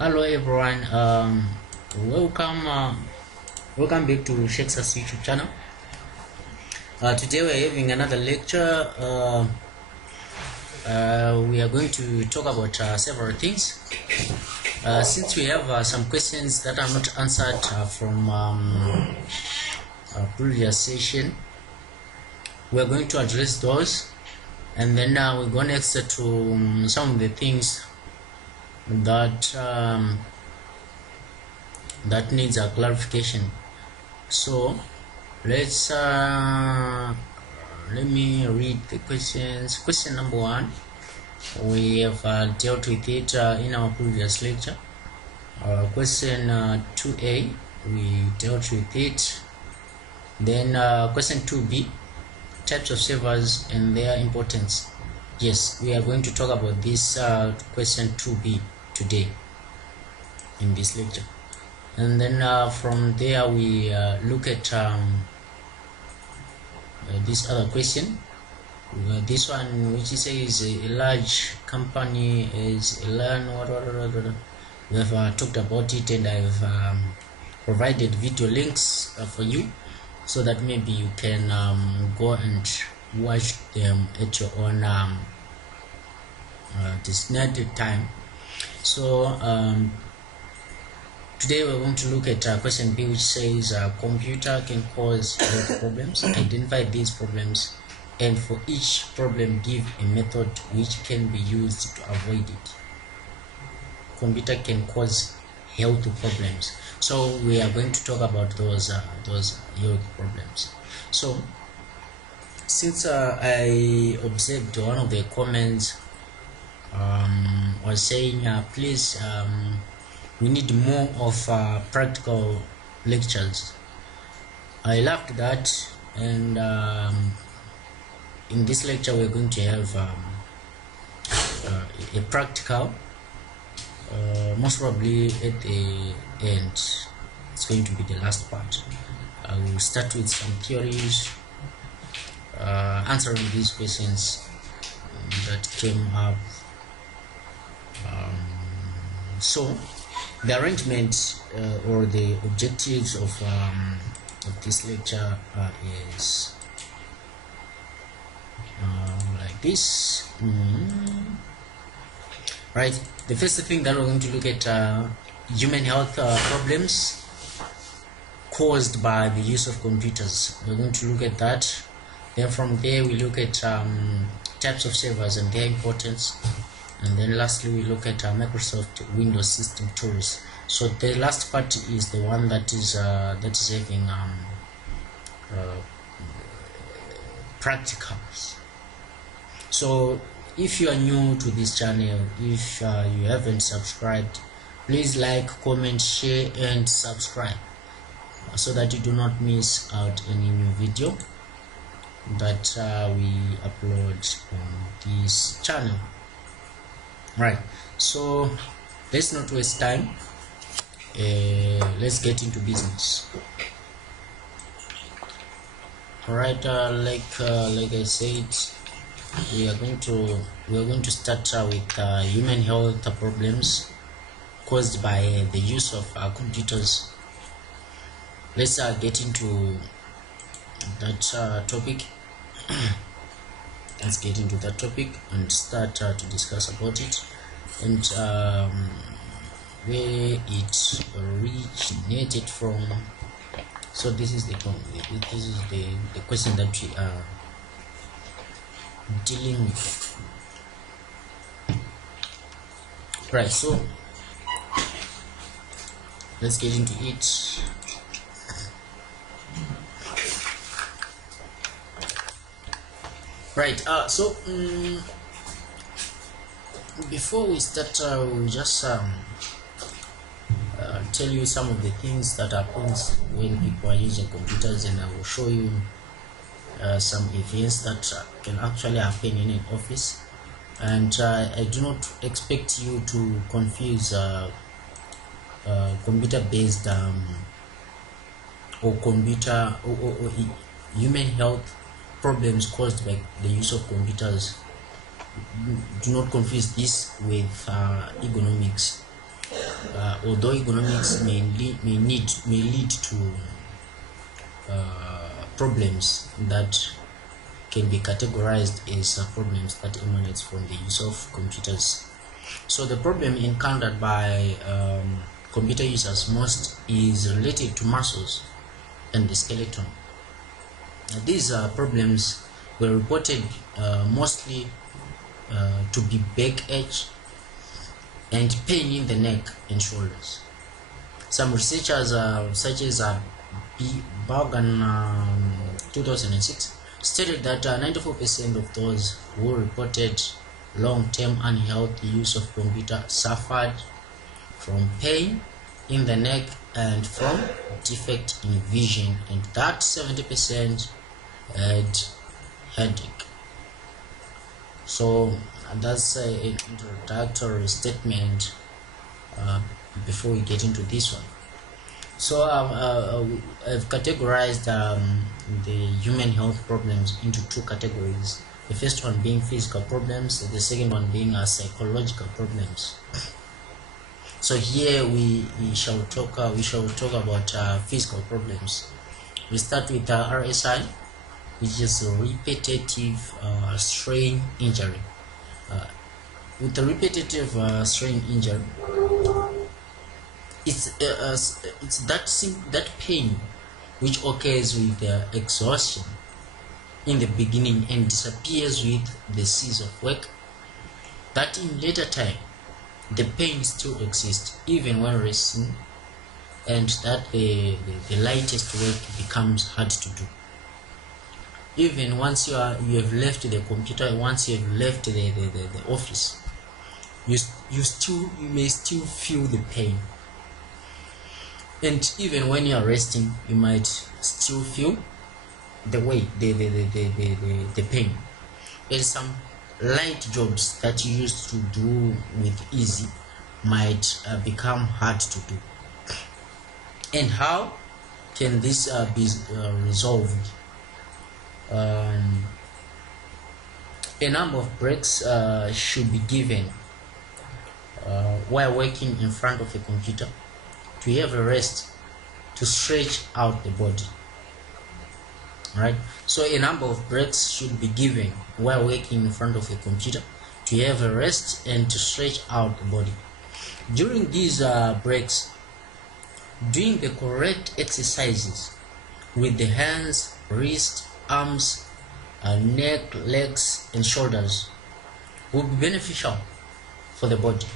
Hello everyone, welcome back to Shexa's YouTube channel. Today we are having another lecture. We are going to talk about several things. Since we have some questions that are not answered from a previous session, we are going to address those, and then we go next to some of the things that that needs a clarification. So let's let me read the questions. Question number 1, we have dealt with it in our previous lecture. Question 2a, we dealt with it. Then question 2b, types of servers and their importance. Yes, we are going to talk about this question 2b today in this lecture. And then from there we look at this other question. This one, which says a large company is learn what. We have talked about it, and I've provided video links for you, so that maybe you can go and watch them at your own designated time. So today we're going to look at question B, which says computer can cause health problems. Identify these problems, and for each problem give a method which can be used to avoid it. Computer can cause health problems, so we are going to talk about those health problems. So since I observed one of the comments was saying please we need more of practical lectures, I loved that, and in this lecture we're going to have a practical, most probably at the end. It's going to be the last part. I will start with some theories, answering these questions that came up. So the arrangement or the objectives of this lecture is like this. Right, the first thing that we're going to look at human health problems caused by the use of computers. We're going to look at that. Then from there we look at types of servers and their importance, and then lastly we look at Microsoft Windows system tools. So the last part is the one that is having practicals. So if you are new to this channel, if you haven't subscribed, please like, comment, share and subscribe, so that you do not miss out any new video that we upload on this channel. Right, so let's not waste time. Let's get into business. All right, like I said, we are going to start with human health problems caused by the use of computers. Let's get into that topic. Let's get into that topic and start to discuss about it, and where it originated from. So this is the question that we are dealing with. Right, so let's get into it. Right, so before we start, we'll just tell you some of the things that happens when people are using computers, and I will show you some events that can actually happen in an office. And I do not expect you to confuse computer-based or human health problems caused by the use of computers. Do not confuse this with ergonomics. although ergonomics may lead to problems that can be categorized as problems that emanate from the use of computers. So the problem encountered by computer users most is related to muscles and the skeleton. These problems were reported mostly to be backache and pain in the neck and shoulders. Some researchers such as Bug in 2006 stated that 94% of those who reported long-term unhealthy use of computer suffered from pain in the neck and from defect in vision, and that 70% had headache. So that's an introductory statement before we get into this one. So I've categorized the human health problems into two categories. The first one being physical problems, the second one being psychological problems. So here we shall talk about physical problems. We start with RSI, which is a repetitive strain injury. With the repetitive strain injury, it's that pain which occurs with exhaustion in the beginning and disappears with the cease of work, that in later time the pain still exists even when resting, and that the lightest work becomes hard to do. Even once you have left the computer, once you have left the office, you may still feel the pain. And even when you are resting, you might still feel the pain. There's some light jobs that you used to do with easy might become hard to do. And how can this be resolved? A number of breaks should be given while working in front of a computer, to have a rest, to stretch out the body. Right? So a number of breaks should be given while working in front of a computer, to have a rest and to stretch out the body. During these breaks, doing the correct exercises with the hands, wrists, arms, neck, legs and shoulders will be beneficial for the body,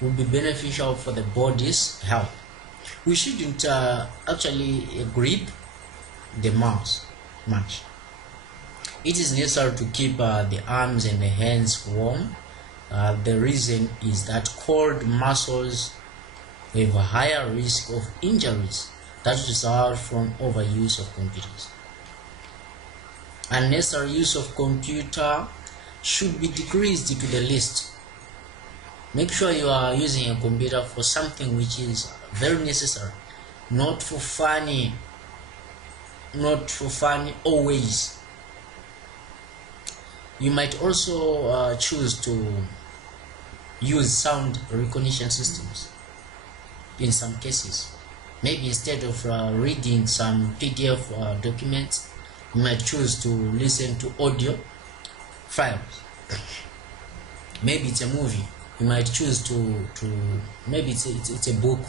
will be beneficial for the body's health. We shouldn't actually grip the mouse much. It is necessary to keep the arms and the hands warm. The reason is that cold muscles have a higher risk of injuries that result from overuse of computers. Unnecessary use of computer should be decreased to the least. Make sure you are using a computer for something which is very necessary, not for funny always. You might also choose to use sound recognition systems in some cases. Maybe instead of reading some PDF documents, you might choose to listen to audio files. Maybe it's a movie. You might choose to maybe it's a book.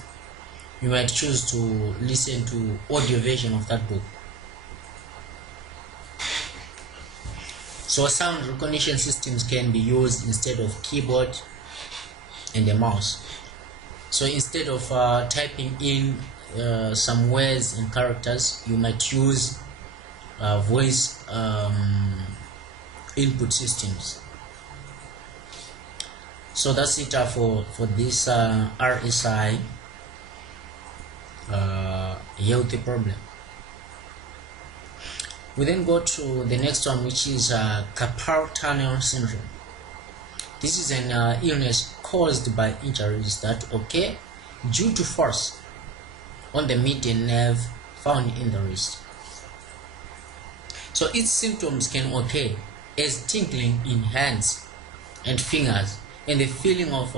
You might choose to listen to audio version of that book. So sound recognition systems can be used instead of keyboard and a mouse. So instead of typing in some words and characters, you might use voice input systems. So that's it for this RSI healthy problem. We then go to the next one, which is Carpal Tunnel Syndrome. This is an illness caused by injuries that occur due to force on the median nerve found in the wrist. So its symptoms can occur as tingling in hands and fingers, and the feeling of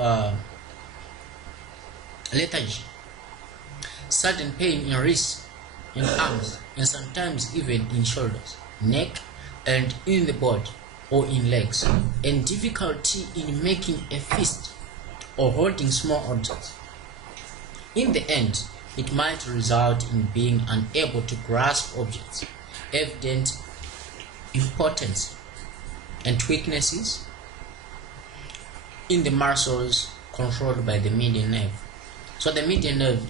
lethargy, sudden pain in wrists, in arms, and sometimes even in shoulders, neck, and in the body or in legs, and difficulty in making a fist or holding small objects. In the end, it might result in being unable to grasp objects, evident impotence, and weaknesses in the muscles controlled by the median nerve. So the median nerve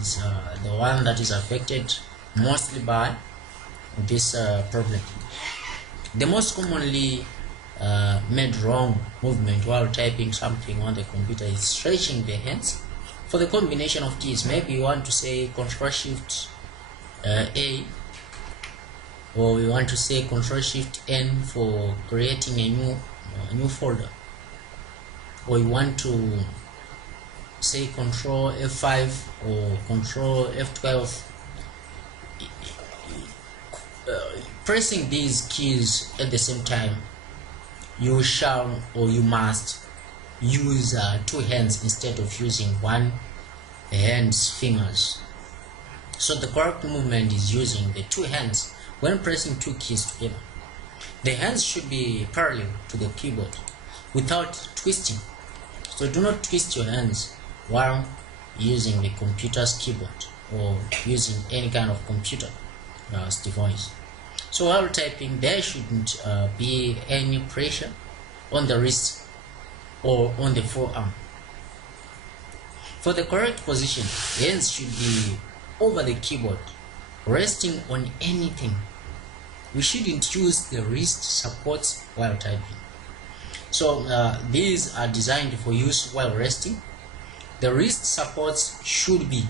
is the one that is affected mostly by this problem. The most commonly made wrong movement while typing something on the computer is stretching the hands. For the combination of keys, maybe you want to say Control Shift A, or you want to say Control Shift N for creating a new folder, or you want to say Control F5 or Control F12. Pressing these keys at the same time, you shall or you must use two hands instead of using one hand's fingers. So the correct movement is using the two hands when pressing two keys together. The hands should be parallel to the keyboard without twisting. So do not twist your hands while using the computer's keyboard or using any kind of computer device. So while typing, there shouldn't be any pressure on the wrist or on the forearm. For the correct position, hands should be over the keyboard, resting on anything. We shouldn't use the wrist supports while typing. So these are designed for use while resting. The wrist supports should be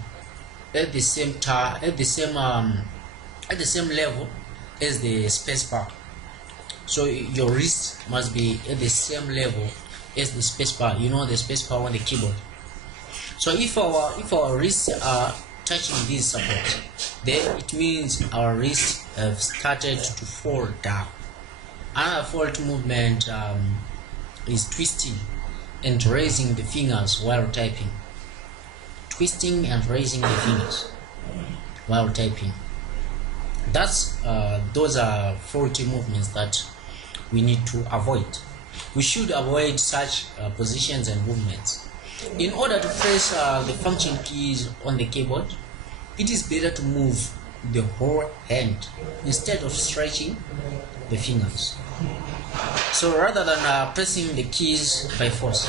at the same level as the spacebar. So your wrist must be at the same level as the spacebar. You know, the spacebar on the keyboard. So if our wrists are touching these supports, then it means our wrists have started to fall down. Another fault movement is twisting and raising the fingers while typing. Twisting and raising the fingers while typing. Those are faulty movements that we need to avoid. We should avoid such positions and movements. In order to press the function keys on the keyboard, it is better to move the whole hand instead of stretching the fingers. So rather than pressing the keys by force,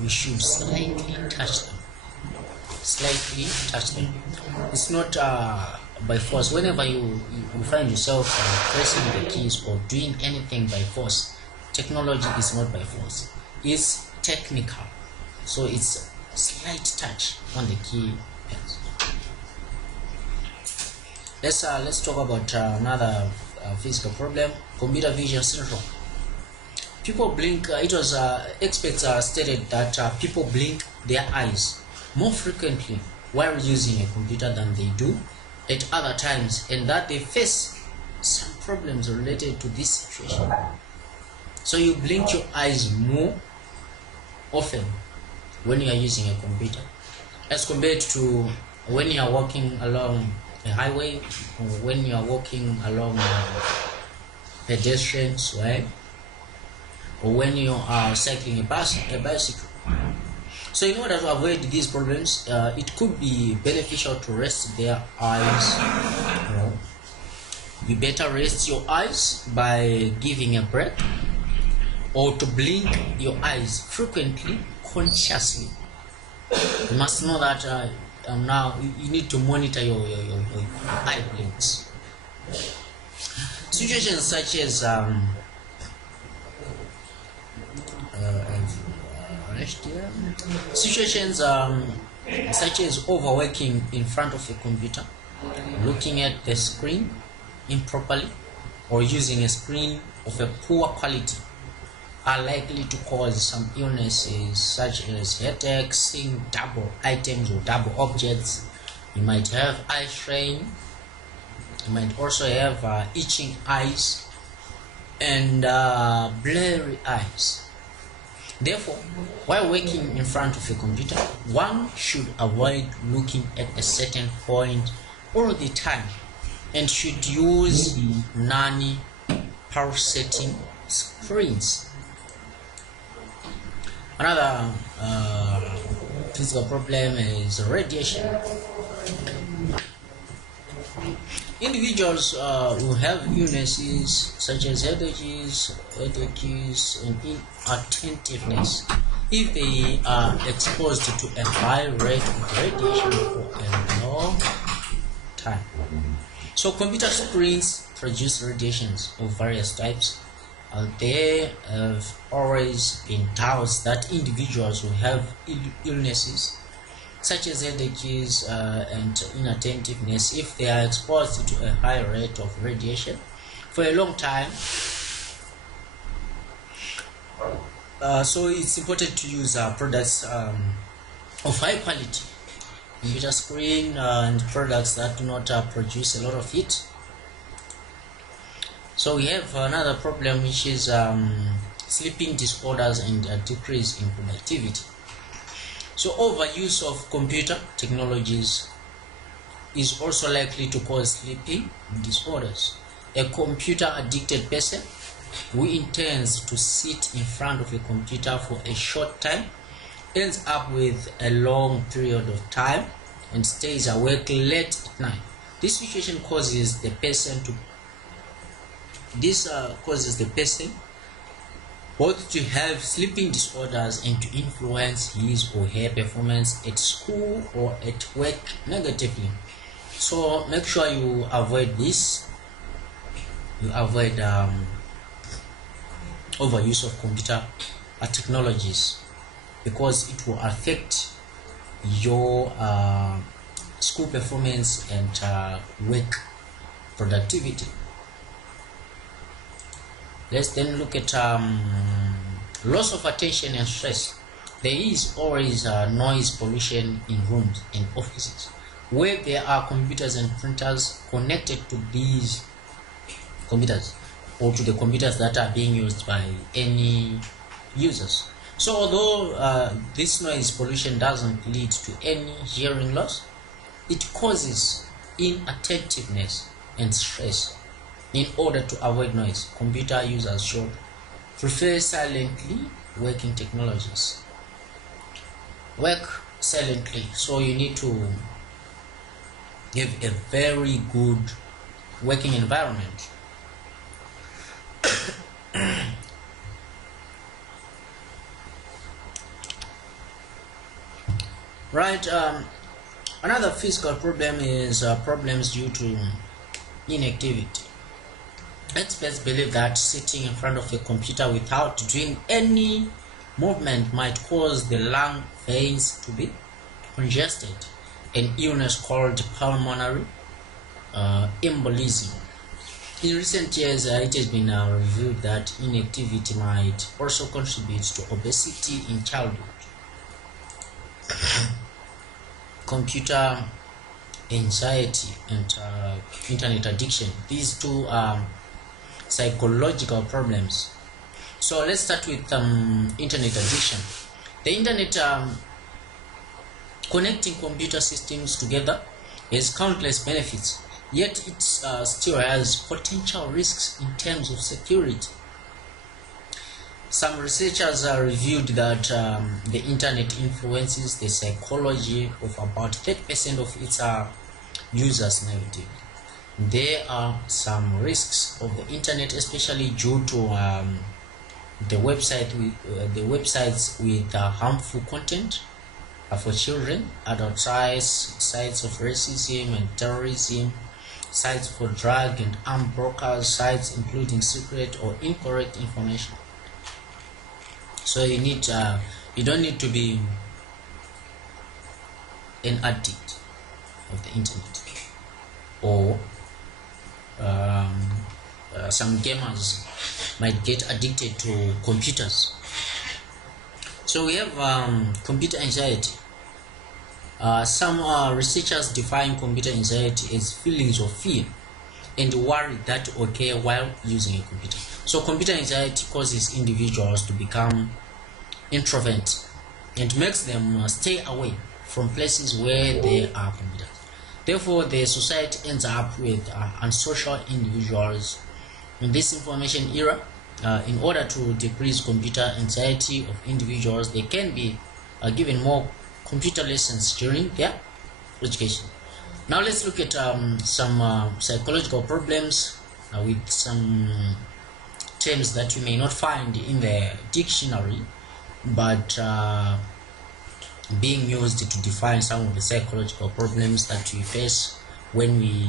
we should slightly touch them. It's not by force. Whenever you find yourself pressing the keys or doing anything by force, technology is not by force. It's technical. So it's slight touch on the key pads. Let's talk about another physical problem: computer vision syndrome. People blink. Experts stated that people blink their eyes more frequently while using a computer than they do at other times, and that they face some problems related to this situation. So you blink your eyes more often when you are using a computer as compared to when you are walking along a highway or when you are walking along a pedestrian's way, or when you are cycling a bicycle. So in order to avoid these problems, it could be beneficial to rest their eyes. You better rest your eyes by giving a break, or to blink your eyes frequently, consciously. You must know that now you need to monitor your eye blinks. Situations such as such as overworking in front of a computer, looking at the screen improperly, or using a screen of a poor quality are likely to cause some illnesses such as headaches, seeing double items or double objects. You might have eye strain. You might also have itching eyes and blurry eyes. Therefore, while working in front of a computer, one should avoid looking at a certain point all the time and should use non-pulsating screens. Another physical problem is radiation. Individuals who have illnesses such as headaches, and inattentiveness, if they are exposed to a high rate of radiation for a long time. So computer screens produce radiations of various types. There have always been doubts that individuals who have illnesses such as headaches and inattentiveness, if they are exposed to a high rate of radiation for a long time, so it's important to use products of high quality, computer screen and products that do not produce a lot of heat. So we have another problem, which is sleeping disorders and a decrease in productivity. So overuse of computer technologies is also likely to cause sleeping disorders. A computer addicted person who intends to sit in front of a computer for a short time ends up with a long period of time and stays awake late at night. This situation causes the person both to have sleeping disorders and to influence his or her performance at school or at work negatively. So make sure you avoid this. You avoid overuse of computer technologies, because it will affect your school performance and work productivity. Let's then look at loss of attention and stress. There is always noise pollution in rooms and offices where there are computers and printers connected to these computers or to the computers that are being used by any users. So although this noise pollution doesn't lead to any hearing loss, it causes inattentiveness and stress. In order to avoid noise, computer users should prefer silently working technologies. Work silently, so you need to give a very good working environment. Right, another physical problem is problems due to inactivity. Experts believe that sitting in front of a computer without doing any movement might cause the lung veins to be congested, an illness called pulmonary embolism. In recent years, it has been revealed that inactivity might also contribute to obesity in childhood. Computer anxiety and internet addiction. These two are psychological problems. So let's start with internet addiction. The internet, connecting computer systems together, has countless benefits, yet it still has potential risks in terms of security. Some researchers revealed that the internet influences the psychology of about 30% of its users negatively. There are some risks of the internet, especially due to the websites with harmful content for children, adult sites of racism and terrorism, sites for drug and armed brokers, sites including secret or incorrect information. So you don't need to be an addict of the internet, or some gamers might get addicted to computers. So we have computer anxiety. Some researchers define computer anxiety as feelings of fear and worry that occur while using a computer. So computer anxiety causes individuals to become introvert and makes them stay away from places where there are computers. Therefore, the society ends up with unsocial individuals. In this information era, in order to decrease computer anxiety of individuals, they can be given more computer lessons during their education. Now let's look at some psychological problems with some terms that you may not find in the dictionary, but being used to define some of the psychological problems that we face when we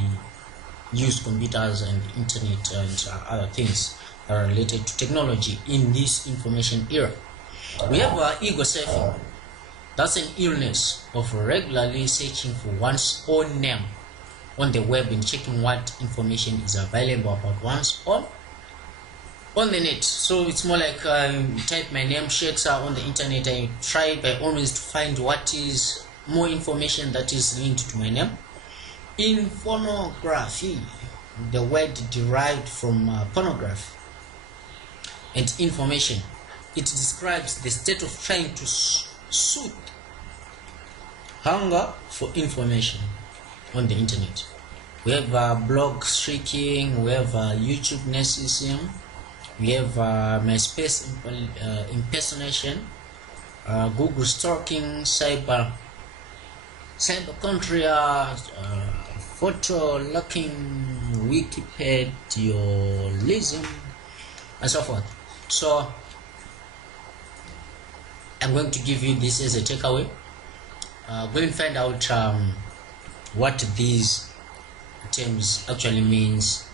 use computers and internet and other things that are related to technology in this information era. We have Egosurfing. That's an illness of regularly searching for one's own name on the web and checking what information is available about one's own on the net. So it's more like type my name Shakespeare on the internet. I try by all means to find what is more information that is linked to my name. Infornography, the word derived from pornography and information. It describes the state of trying to soothe hunger for information on the internet. We have blog streaking, we have YouTube narcissism, we have MySpace impersonation, Google stalking, cyber contria, photo locking, Wikipedialism, and so forth. So I'm going to give you this as a takeaway. Go and find out what these terms actually means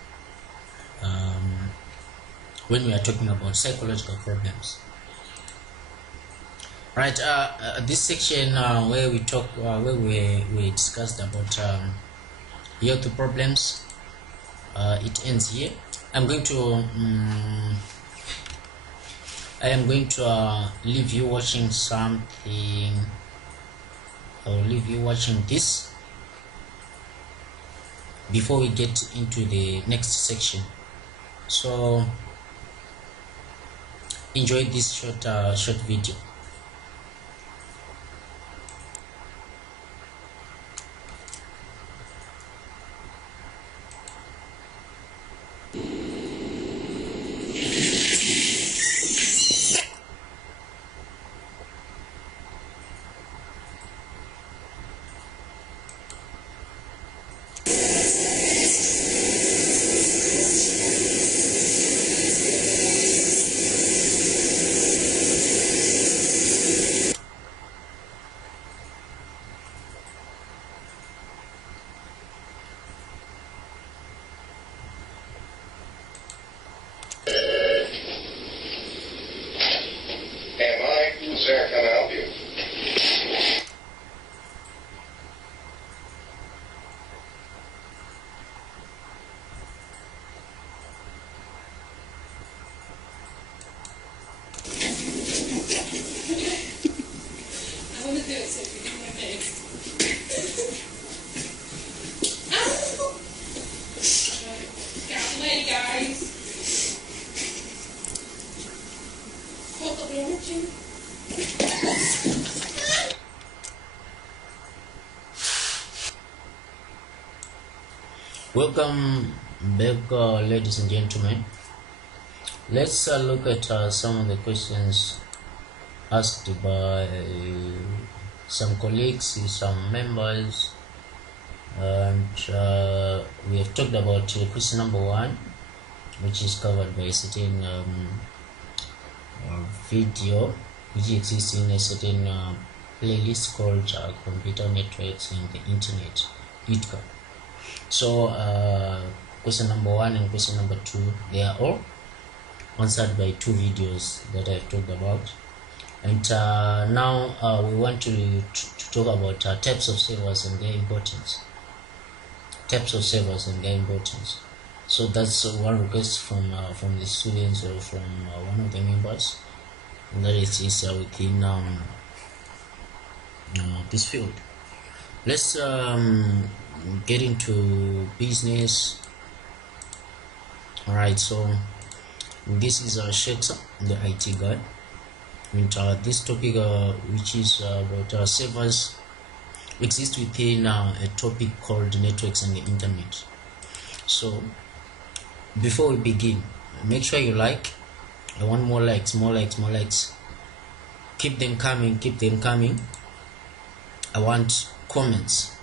when we are talking about psychological problems. Right, this section where we talk, where we discussed about health problems, it ends here. I'm going to leave you watching something. I'll leave you watching this before we get into the next section. So enjoy this short video. Sir, can I help you? I want to do it so you can do my face. Got away, guys. Hold up the energy. Welcome back, ladies and gentlemen. Let's look at some of the questions asked by some colleagues, some members, and we have talked about question number 1, which is covered by a certain video which exists in a certain playlist called Computer Networks in the Internet, ITCA. So question number 1 and question number 2, they are all answered by 2 videos that I've talked about. And now we want to talk about types of servers and their importance. Types of servers and their importance. So that's one request from the students or from one of the members, and that is within this field. Let's get into business. Alright, so this is Shakespeare, the IT guy. with this topic, which is about servers, exists within a topic called networks and the internet. So before we begin, make sure you like. I want more likes, more likes. Keep them coming. I want comments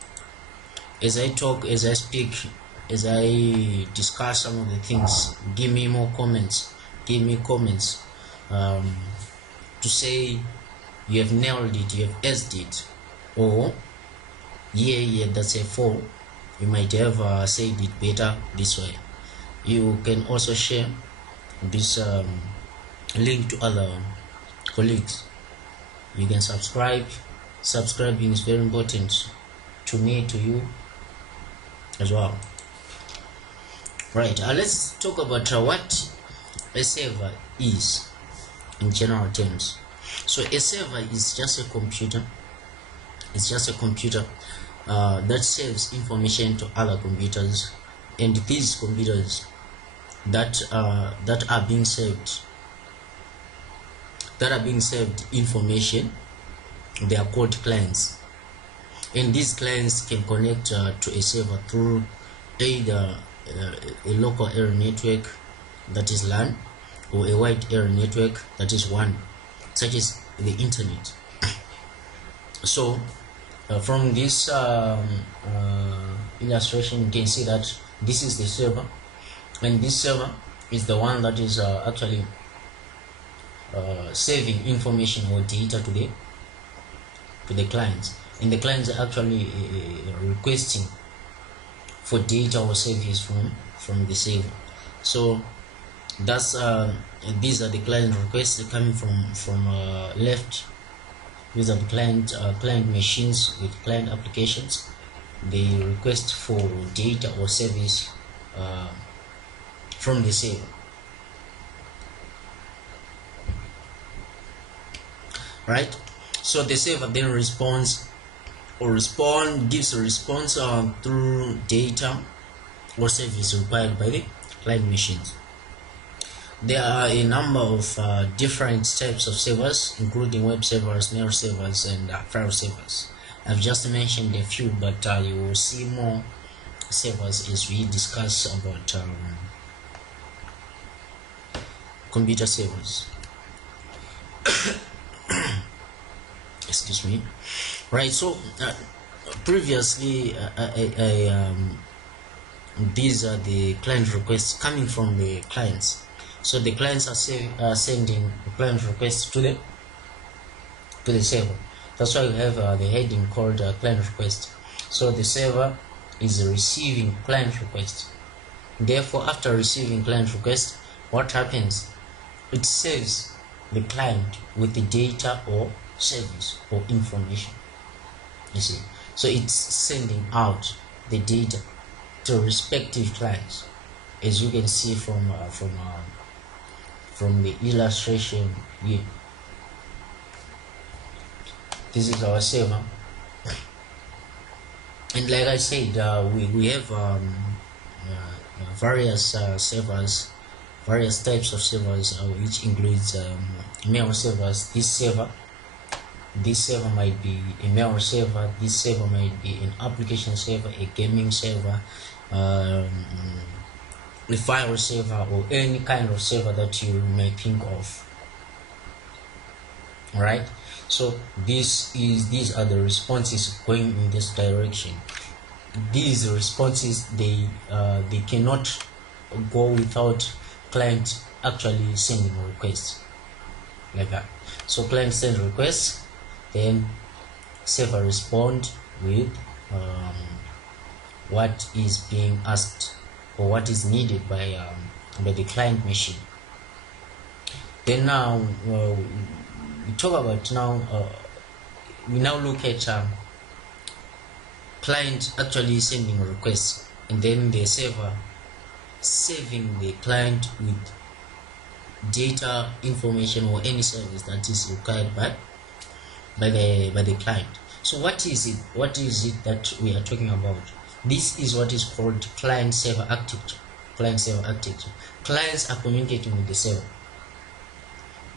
as I talk, as I speak, as I discuss some of the things. Give me more comments. Give me comments to say you have nailed it, you have aced it, or yeah, that's a 4. You might have said it better this way. You can also share this link to other colleagues. You can subscribe. Subscribing is very important to me, to you as well. Right, let's talk about what a server is in general terms. So a server is just a computer. It's just a computer that saves information to other computers, and these computers that are being saved information, they are called clients, and these clients can connect to a server through either a local area network, that is LAN, or a wide area network, that is WAN, such as the internet. So from this illustration, you can see that this is the server, and this server is the one that is actually saving information or data to the clients, and the clients are actually requesting for data or service from the server. So that's these are the client requests coming from left. These are the client machines with client applications. They request for data or service from the server. Right, so the server then gives a response through data or service required by the client machines. There are a number of different types of servers, including web servers, mail servers, and file servers. I've just mentioned a few, but you will see more servers as we discuss about computer servers. Excuse me. Right, so previously these are the client requests coming from the clients. So the clients are sending client requests to the server. That's why we have the heading called client request. So the server is receiving client request. Therefore, after receiving client request, what happens? It saves the client with the data or service or information. You see, so it's sending out the data to respective clients, as you can see from the illustration here. This is our server, and like I said, we have various servers, various types of servers, which includes mail servers. This server might be a mail server, this server might be an application server, a gaming server, a file server, or any kind of server that you may think of. Alright, so these are the responses going in this direction. These responses, they cannot go without client actually sending requests like that. So client send requests, then server respond with what is being asked or what is needed by the client machine. Then now we talk about we now look at client actually sending requests, and then the server saving the client with data, information, or any service that is required by the client. So what is it that we are talking about? This is what is called client server architecture. Clients are communicating with the server.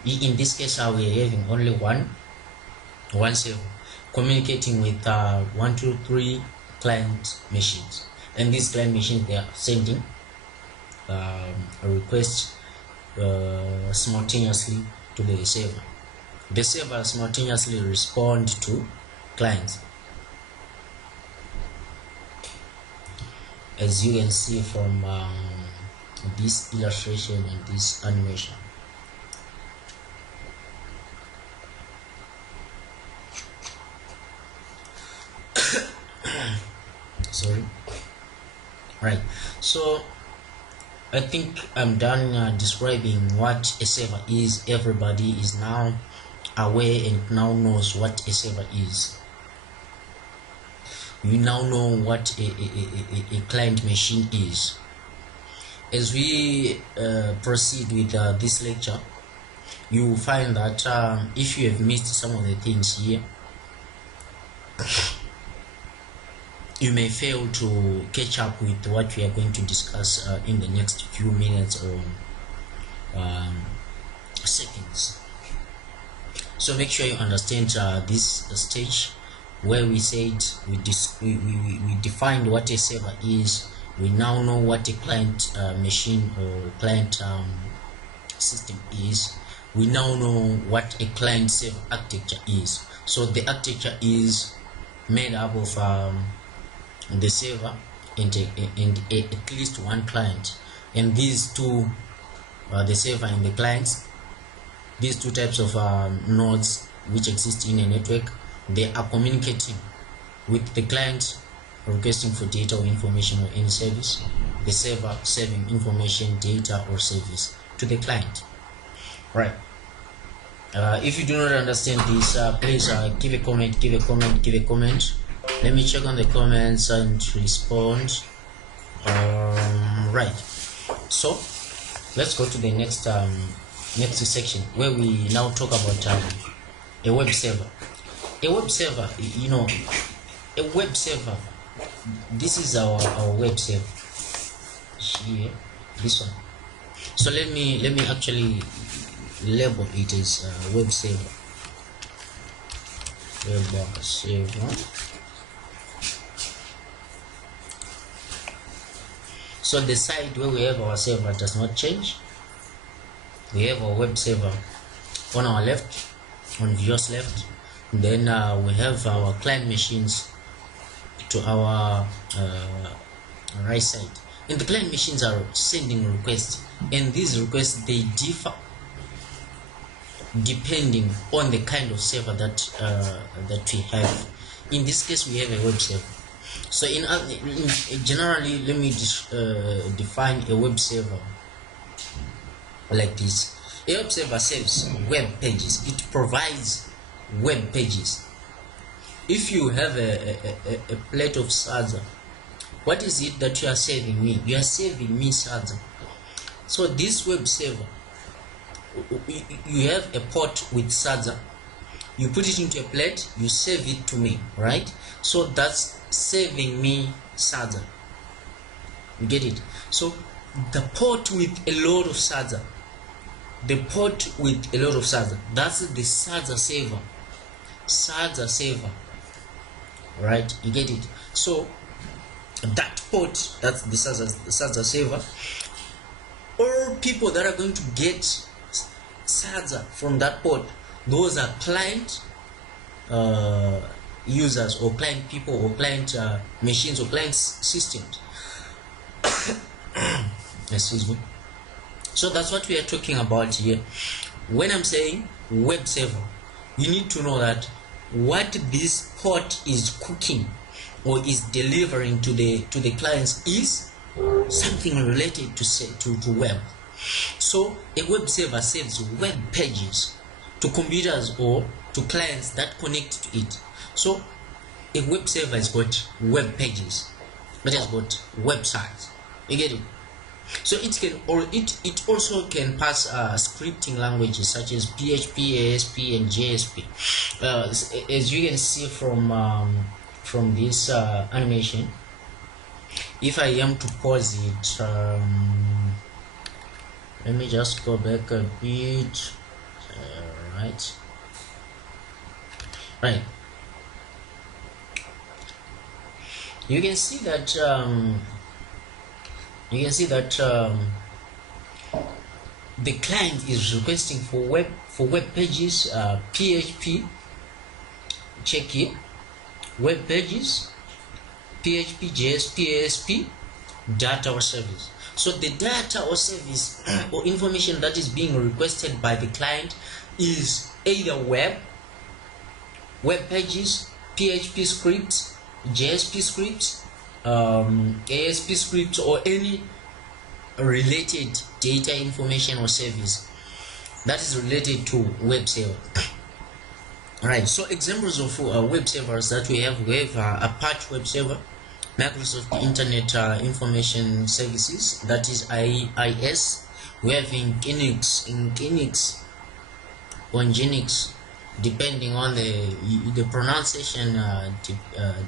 In this case, we are having only one server communicating with 1, 2, 3 client machines, and these client machines, they are sending a request simultaneously to the server. The server simultaneously respond to clients, as you can see from this illustration and this animation. Sorry. Right, so I think I'm done describing what a server is. Everybody is now aware and now knows what a server is. You now know what a client machine is. As we proceed with this lecture, you will find that if you have missed some of the things here, you may fail to catch up with what we are going to discuss in the next few minutes or seconds. So make sure you understand this stage where we said we defined what a server is. We now know what a client machine or client system is. We now know what a client server architecture is. So the architecture is made up of the server and at least one client, and these two, the server and the clients, these two types of nodes which exist in a network, they are communicating with the client requesting for data or information or any service, the server serving information, data or service to the client. Right. If you do not understand this, please give a comment. Let me check on the comments and respond. Right, so let's go to the next section where we now talk about a web server. A web server, you know, a web server, this is our web server here, this one. So let me actually label it as web server. Web server. So the side where we have our server does not change. We have our web server on our left, on viewers left. Then we have our client machines to our right side. And the client machines are sending requests, and these requests, they differ depending on the kind of server that we have. In this case, we have a web server. So generally, let me define a web server like this. A web server serves web pages. It provides web pages. If you have a plate of SADA, what is it that you are serving me? You are serving me SADA. So this web server, you have a pot with SADA, you put it into a plate, you serve it to me, right? So that's serving me SADA. You get it? So the pot with a lot of SADA, that's the SADA server. SADA server, right? You get it? So that pot, that's the SADA server. All people that are going to get SADA from that pot, those are client users or client people or client machines or client systems. Excuse me. So that's what we are talking about here. When I'm saying web server, you need to know that what this pot is cooking or is delivering to the clients is something related to web. So a web server serves web pages to computers or to clients that connect to it. So a web server has got web pages, it has got websites. You get it? So it also can pass scripting languages such as PHP, ASP, and JSP. As you can see from this animation, if I am to pause it, let me just go back a bit. right. You can see that the client is requesting for web pages, PHP, check it, web pages, PHP, JSP, ASP, data or service. So the data or service or information that is being requested by the client is either web pages, PHP scripts, JSP scripts, ASP scripts, or any related data information or service that is related to web server. Right, so examples of web servers that we have Apache web server, Microsoft Internet Information Services, that is IIS. We have Nginx or Nginx, depending on the pronunciation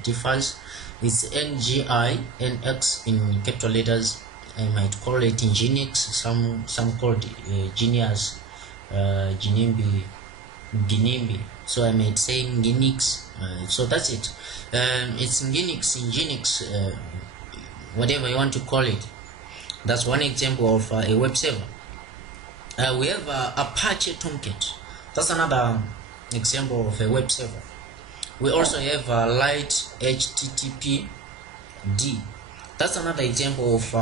differs. It's NGINX in capital letters. I might call it Nginx. Some call it Genius, Ginimbi. So I might say Nginx. So that's it. It's Nginx, whatever you want to call it. That's one example of a web server. We have Apache Tomcat. That's another example of a web server. We also have Light HTTPD. That's another example of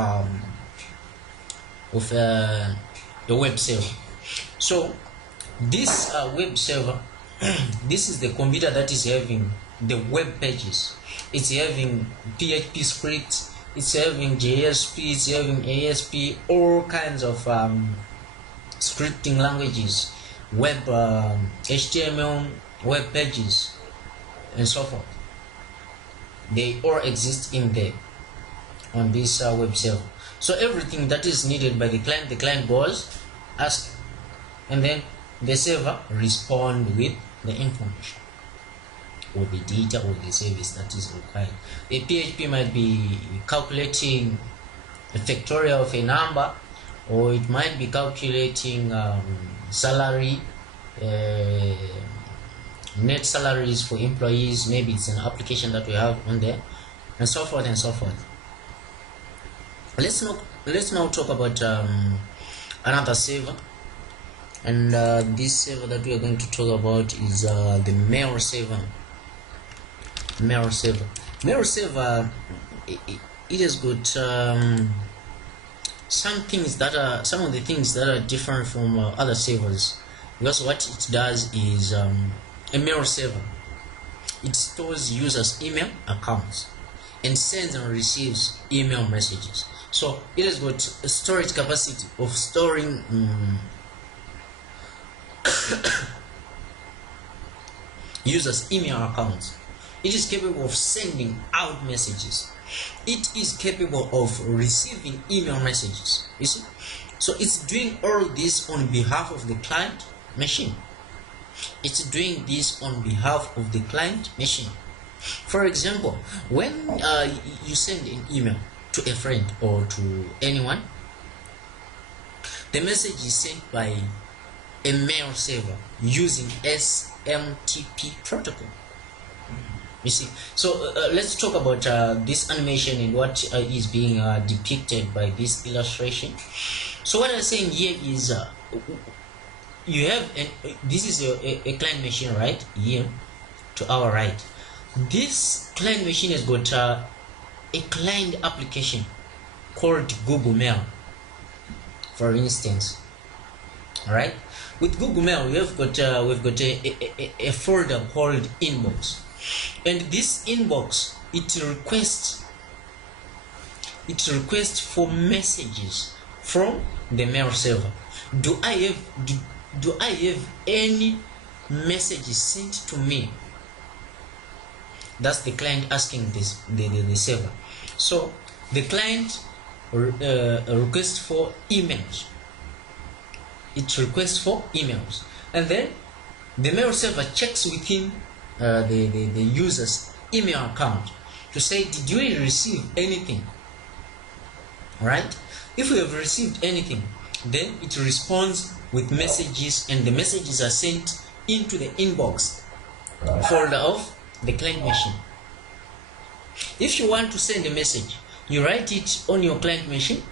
a web server. So this web server, this is the computer that is having the web pages. It's having PHP scripts, it's having JSP, it's having ASP, all kinds of scripting languages, web HTML, web pages, and so forth. They all exist in there on this web server. So everything that is needed by the client goes, ask, and then the server respond with the information or the data or the service that is required. The PHP might be calculating a factorial of a number, or it might be calculating salary, net salaries for employees. Maybe it's an application that we have on there, and so forth and so forth. Let's now talk about another server, and this server that we are going to talk about is the mail server. Mail server, it has got some of the things that are different from other servers, because what it does is a mail server, it stores users' email accounts and sends and receives email messages. So it has got a storage capacity of storing users' email accounts. It is capable of sending out messages. It is capable of receiving email messages. You see, so it's doing all this on behalf of the client machine. It's doing this on behalf of the client machine. For example, when you send an email to a friend or to anyone, the message is sent by a mail server using SMTP protocol. You see, so let's talk about this animation and what is being depicted by this illustration. So what I'm saying here is you have this is a client machine right here to our right. This client machine has got a client application called Google Mail, for instance. All right, with Google Mail we've got a folder called inbox, and this inbox it requests for messages from the mail server. Do I have any messages sent to me? That's the client asking this the server. So the client requests for emails. It requests for emails, and then the mail server checks within the user's email account to say, did you receive anything? Right? If we have received anything, then it responds with messages, and the messages are sent into the inbox folder of the client machine. If you want to send a message, you write it on your client machine.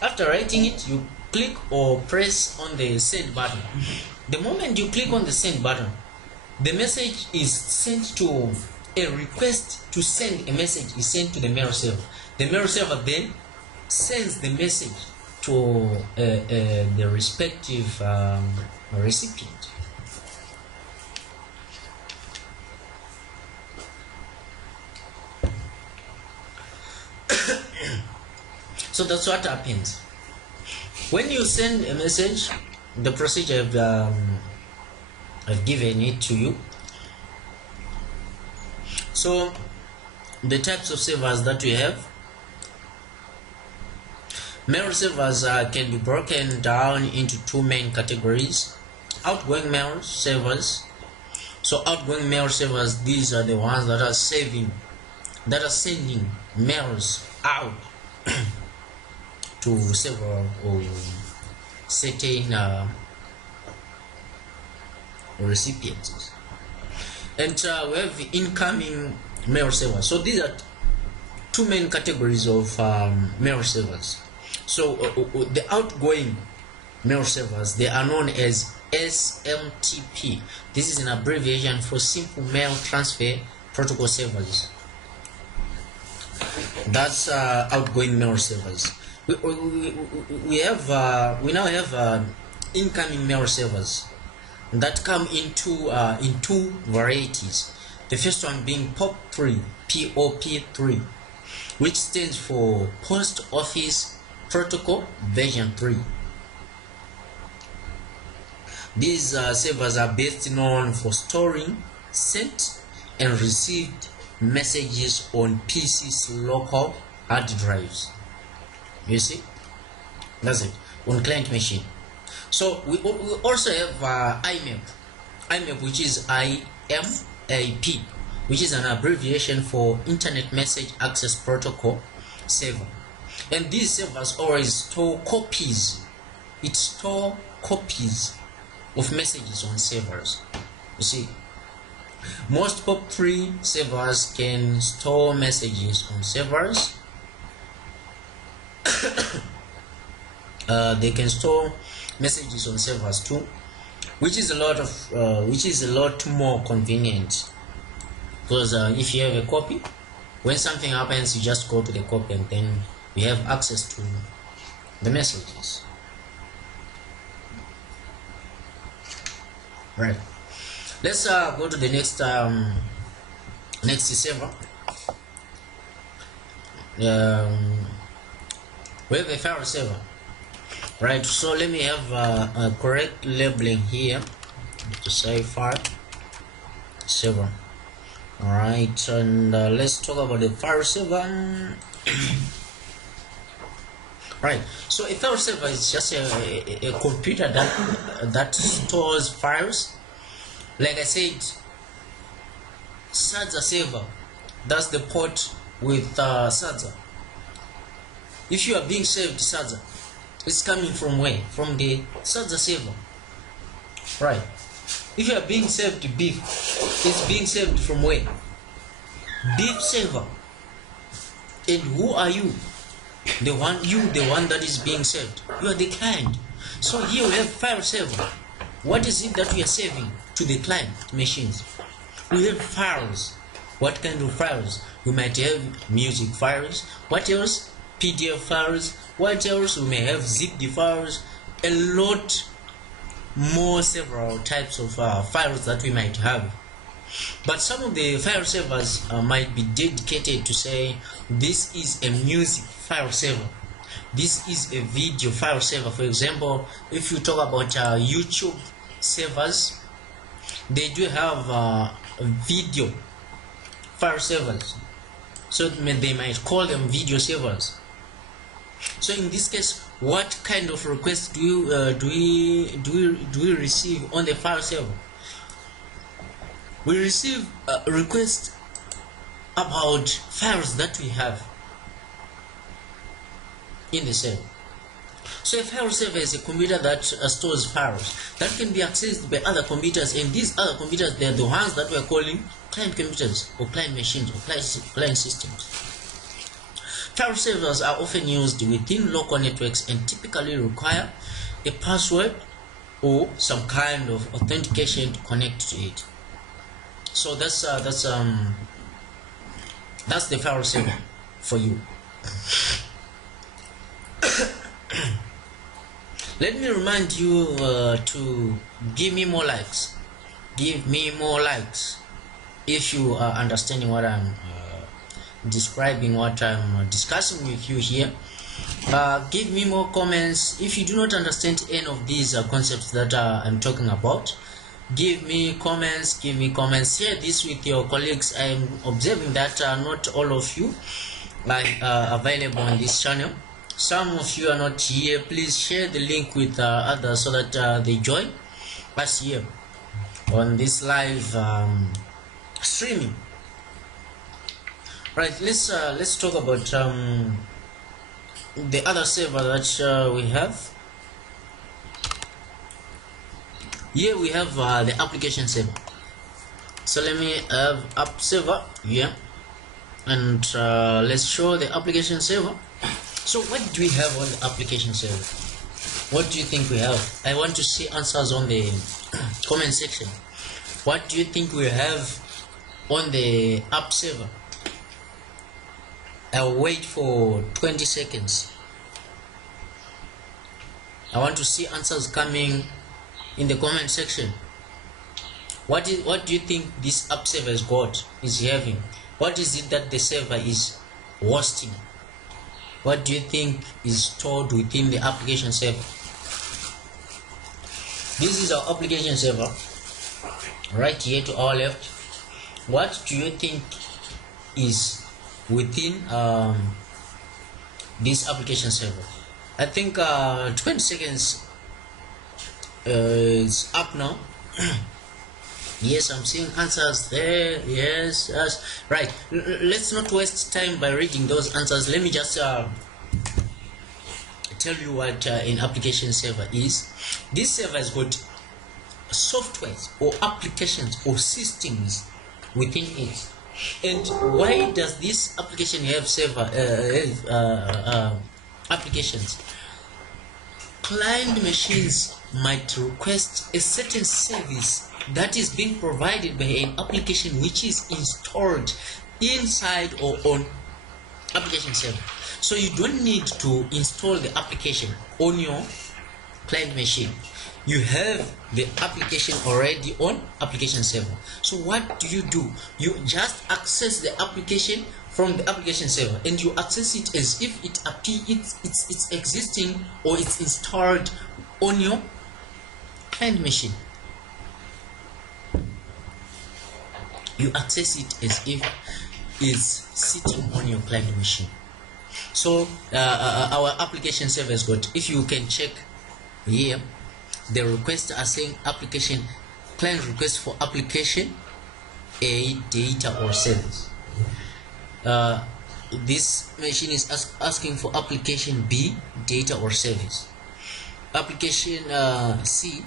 After writing it, you click or press on the send button. The moment you click on the send button, the message is sent to a request to send a message is sent to the mail server. The mail server then sends the message to the respective recipient. So that's what happens when you send a message. The procedure I've given it to you. So the types of servers that we have: mail servers can be broken down into two main categories: outgoing mail servers. So outgoing mail servers, these are the ones that are sending mails out to several or certain recipients. And we have the incoming mail servers. So these are two main categories of mail servers. So the outgoing mail servers, they are known as SMTP. This is an abbreviation for Simple Mail Transfer Protocol servers. That's outgoing mail servers. We now have incoming mail servers that come in two varieties. The first one being POP3, POP3, which stands for Post Office Protocol version 3. These servers are best known for storing sent and received messages on PC's local hard drives. You see, that's it, on client machine. So we also have IMAP, which is IMAP, which is an abbreviation for Internet Message Access Protocol server. And these servers always store copies. It stores copies of messages on servers. You see, most POP3 servers can store messages on servers. They can store messages on servers too, which is a lot more convenient, because if you have a copy, when something happens, you just go to the copy and then you have access to the messages. Right. Let's go to the next server. We have a file server. Right, so let me have a correct labeling here to say file server. Alright, and let's talk about the file server. Right, so a file server is just a computer that stores files. Like I said, SADSA server, that's the port with SADSA. If you are being saved SADSA, it's coming from where? From the SADSA server. Right. If you are being saved beef, it's being saved from where? Beef server. And who are you? The one that is being saved. You are the client. So here we have file server. What is it that we are saving to the client machines? We have files. What kind of files? We might have music files. What else? PDF files. What else? We may have zipped files. A lot more, several types of files that we might have. But some of the file servers might be dedicated to say, this is a music file server, this is a video file server. For example, if you talk about YouTube servers, they do have video file servers, so they might call them video servers. So in this case, what kind of requests do we receive on the file server? We receive requests about files that we have in the server. So a file server is a computer that stores files that can be accessed by other computers, and these other computers, they are the ones that we're calling client computers or client machines or client systems. File servers are often used within local networks and typically require a password or some kind of authentication to connect to it. So that's the file server for you. Let me remind you to give me more likes. Give me more likes if you are understanding what I'm describing, what I'm discussing with you here. Give me more comments if you do not understand any of these concepts that I'm talking about. Give me comments. Share this with your colleagues. I'm observing that not all of you are available on this channel. Some of you are not here. Please share the link with others so that they join us here on this live streaming. Right, let's talk about the other server that we have. Here we have the application server. So let me have app server here, and let's show the application server. So what do we have on the application server? What do you think we have? I want to see answers on the comment section. What do you think we have on the app server? I'll wait for 20 seconds. I want to see answers coming in the comment section. What do you think this app server is having? What is it that the server is hosting? What do you think is stored within the application server? This is our application server right here to our left. What do you think is within this application server? I think 20 seconds is up now. Yes, I'm seeing answers there. Yes. Right, let's not waste time by reading those answers. Let me just tell you what an application server is. This server has got softwares or applications or systems within it. And why does this application have applications? Client machines might request a certain service that is being provided by an application which is installed inside or on application server. So you don't need to install the application on your client machine. You have the application already on application server. So what do? You just access the application from the application server, and you access it as if it's existing or it's installed on your client machine. You access it as if it's sitting on your client machine. So our application server has got, if you can check here, the requests are saying application client request for application A, data or service. This machine is asking for application B, data or service. Application C,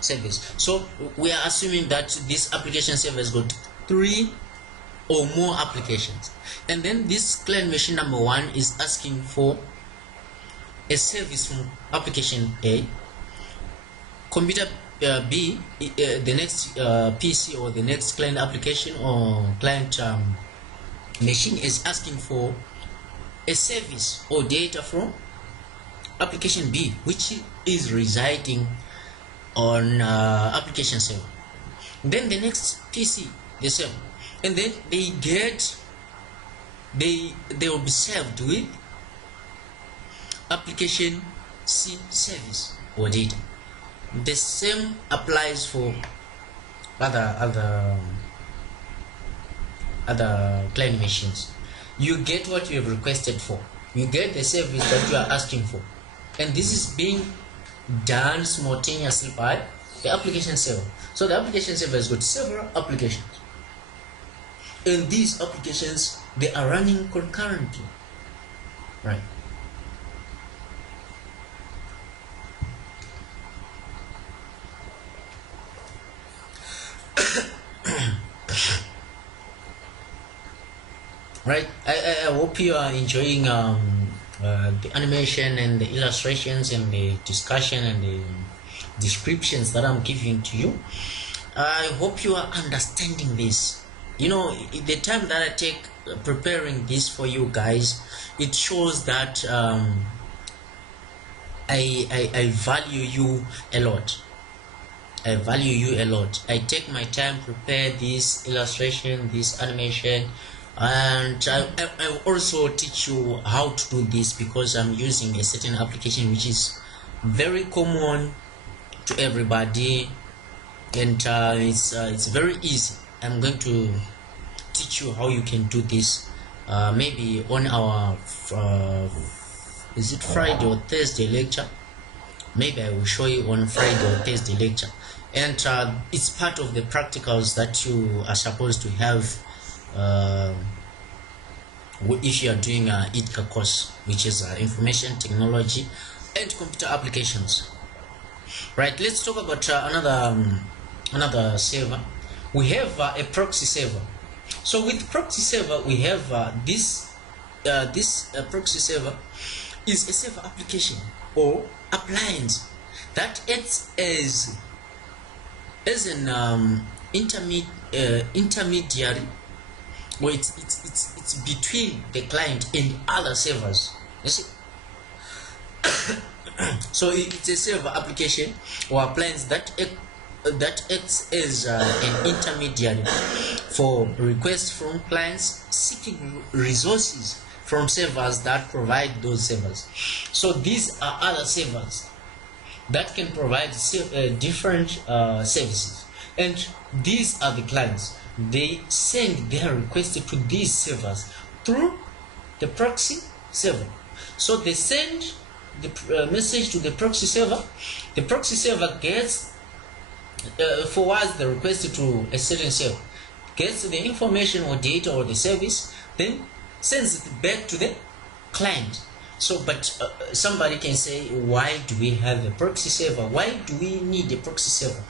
service. So we are assuming that this application server has got 3 or more applications, and then this client machine number 1 is asking for a service from application A. Computer B, the next PC or the next client application or client machine is asking for a service or data from application B, which is residing on application server. Then the next PC, the server, and then they will be served with application C, service or data. The same applies for other client machines. You get what you have requested for. You get the service that you are asking for, and this is being done simultaneously by the application server. So the application server has got several applications, and these applications, they are running concurrently, right? Right, I hope you are enjoying the animation and the illustrations and the discussion and the descriptions that I'm giving to you. I hope you are understanding this. You know, the time that I take preparing this for you guys, it shows that I value you a lot. I value you a lot. I take my time prepare this illustration, this animation, and I also teach you how to do this because I'm using a certain application which is very common to everybody, and it's very easy. I'm going to teach you how you can do this. Maybe on our is it Friday or Thursday lecture? Maybe I will show you on Friday or Thursday lecture, and it's part of the practicals that you are supposed to have if you are doing a ITCA course, which is information technology and computer applications. Right, let's talk about another server. We have a proxy server. So with proxy server we have this proxy server is a server application or appliance that acts as an intermediary, where it's between the client and other servers. You see? So it's a server application or appliance that acts as an intermediary for requests from clients seeking resources from servers that provide those servers. So these are other servers that can provide different services, and these are the clients. They send their requests to these servers through the proxy server. So they send the message to the proxy server. The proxy server gets forwards the request to a certain server, gets the information or data or the service, then sends it back to the client. So but somebody can say, why do we have a proxy server? Why do we need a proxy server?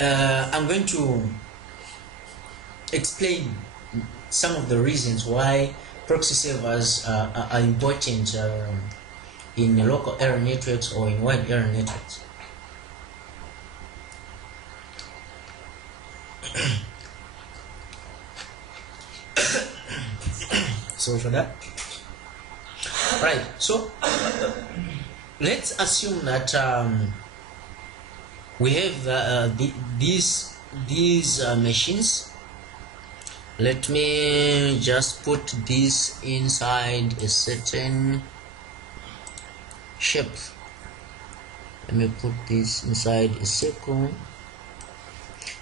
I'm going to explain some of the reasons why proxy servers are important in local area networks or in wide area networks. So for that, right, so let's assume that we have these machines. Let me just put this inside a certain shape. Let me put this inside a circle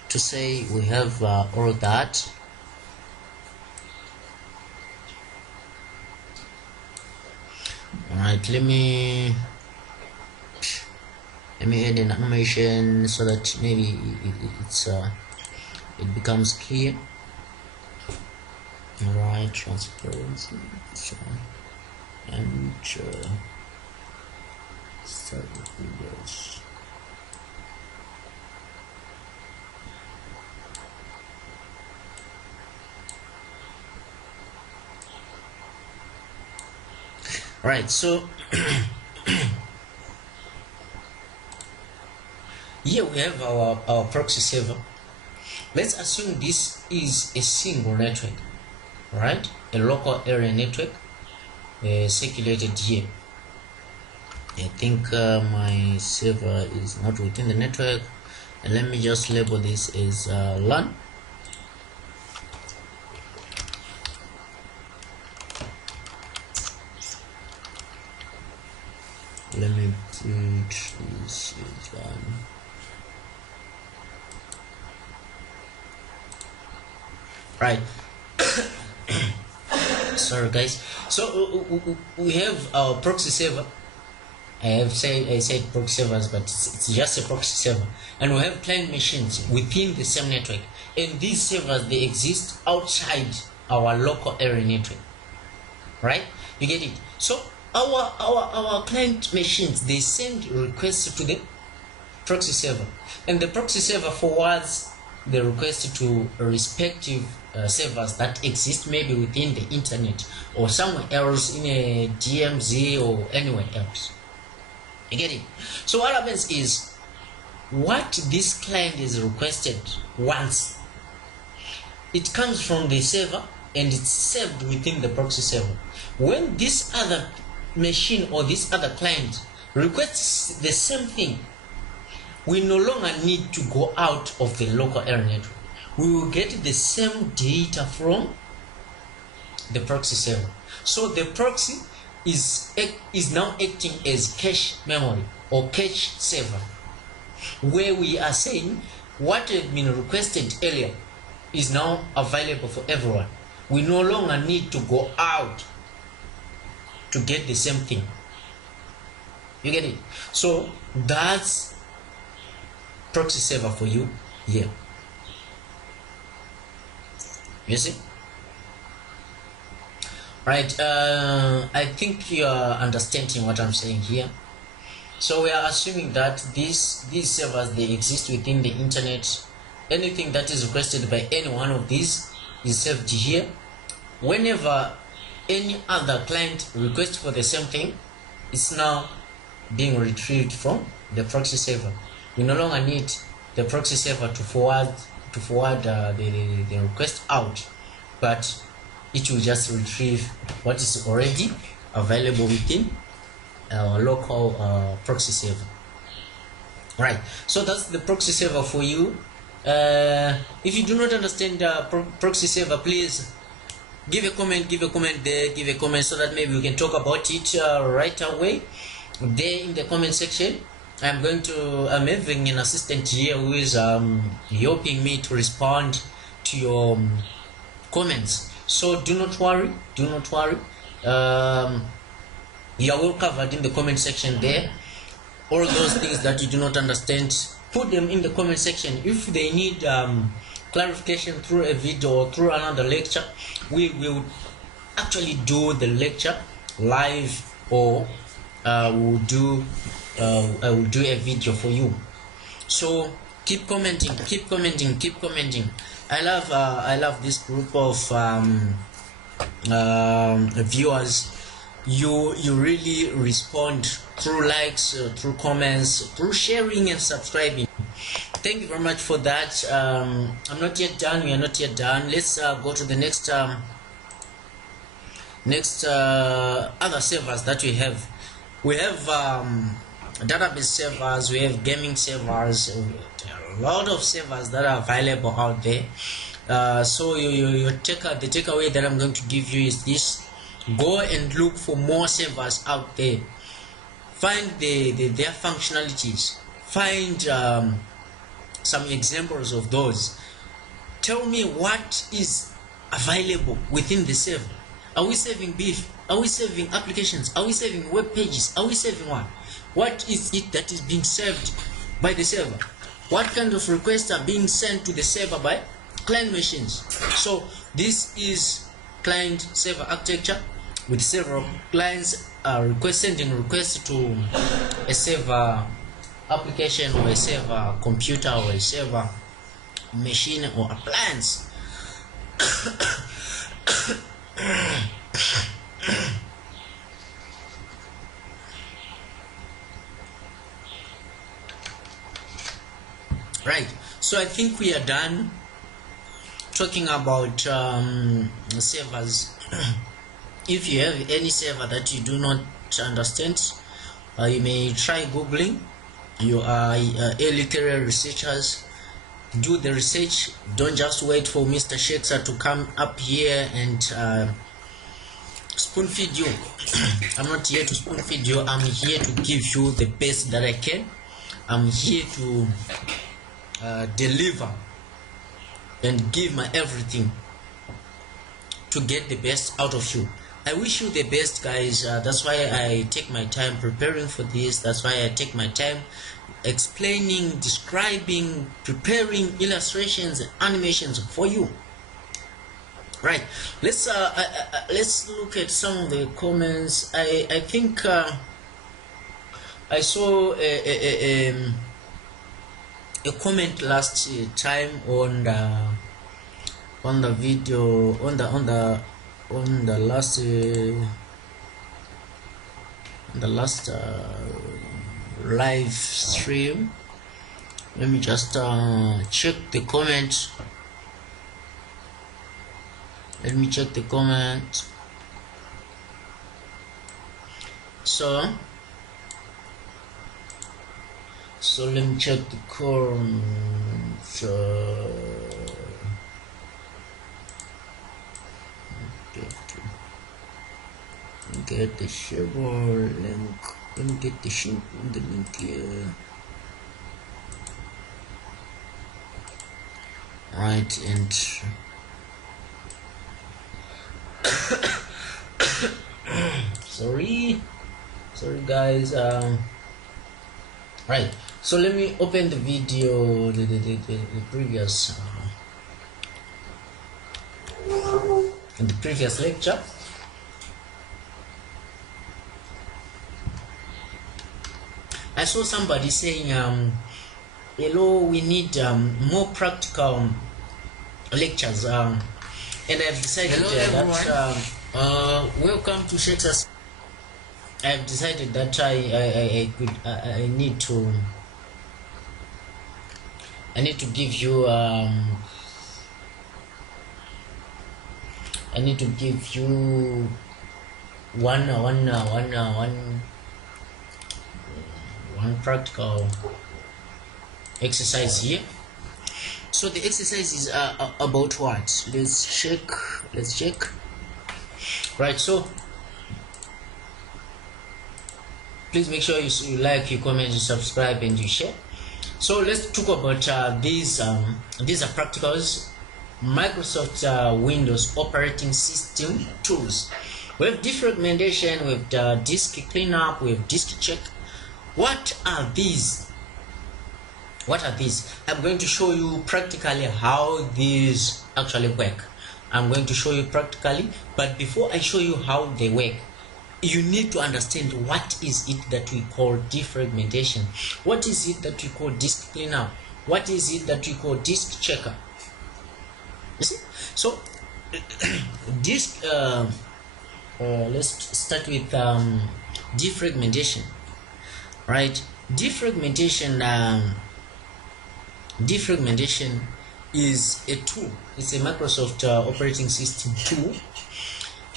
to say we have all that. Alright, let me add an animation so that maybe it becomes clear. Alright, transparency, and start with videos. Right, so here we have our proxy server. Let's assume this is a single network, right? A local area network circulated here. I think my server is not within the network, and let me just label this as LAN. Let me put this as LAN. Right. Sorry guys, so we have our proxy server. I said proxy servers, but it's just a proxy server, and we have client machines within the same network, and these servers, they exist outside our local area network, right? You get it? So our client machines, they send requests to the proxy server, and the proxy server forwards the request to respective servers that exist maybe within the internet or somewhere else in a DMZ or anywhere else. You get it? So what happens is, what this client is requested once, it comes from the server and it's saved within the proxy server. When this other machine or this other client requests the same thing, we no longer need to go out of the local area network. We will get the same data from the proxy server. So the proxy is now acting as cache memory or cache server, where we are saying what had been requested earlier is now available for everyone. We no longer need to go out to get the same thing. You get it? So that's proxy server for you here. You see? Right, I think you are understanding what I'm saying here. So we are assuming that these servers, they exist within the internet. Anything that is requested by any one of these is saved here. Whenever any other client requests for the same thing, it's now being retrieved from the proxy server. We no longer need the proxy server to forward the request out, but it will just retrieve what is already available within our local proxy server. Right, so that's the proxy server for you. If you do not understand proxy server, please give a comment there, give a comment so that maybe we can talk about it right away there in the comment section. I'm having an assistant here who is helping me to respond to your comments. So do not worry. You are well covered in the comment section there. All those things that you do not understand, put them in the comment section. If they need clarification through a video or through another lecture, we will actually do the lecture live, or I will do a video for you. So keep commenting. I love this group of viewers. You really respond through likes, through comments, through sharing and subscribing. Thank you very much for that. I'm not yet done. We are not yet done. Let's go to the next other servers that we have. We have database servers, we have gaming servers, a lot of servers that are available out there. So the takeaway that I'm going to give you is this: go and look for more servers out there. Find their functionalities. Find some examples of those. Tell me what is available within the server. Are we saving beef? Are we saving applications? Are we saving web pages? Are we saving what? What is it that is being served by the server? What kind of requests are being sent to the server by client machines? So this is client server architecture, with several clients sending requests to a server application or a server computer or a server machine or appliance. Right, so I think we are done talking about servers. If you have any server that you do not understand, you may try googling. You are illiterate researchers. Do the research. Don't just wait for Mr. Shakespeare to come up here and spoon feed you. I'm not here to spoon feed you. I'm here to give you the best that I can. I'm here to deliver and give my everything to get the best out of you. I wish you the best, guys. That's why I take my time preparing for this. That's why I take my time explaining, describing, preparing illustrations and animations for you. Right, let's look at some of the comments. I think I saw a a comment last time on the video on the last live stream. Let me just check the comment. Let me check the comment. So let me check the comment. Get the share link. Let me get the link here. Right, and sorry guys. Right, so let me open the video, the previous in the previous lecture. I saw somebody saying hello, we need more practical lectures, and I've decided that welcome to Shakespeare. I've decided that I need to give you one practical exercise here. So the exercise is about what? Let's check. Right, so please make sure you like, you comment, you subscribe, and you share. So let's talk about these are practicals. Microsoft Windows operating system tools. We have defragmentation, we have disk cleanup, we have disk check. What are these? I'm going to show you practically how these actually work. I'm going to show you practically, but before I show you how they work, you need to understand what is it that we call defragmentation, what is it that we call disk cleanup, what is it that we call disk checker. You see? So disk let's start with defragmentation. Right, defragmentation is a tool. It's a Microsoft operating system tool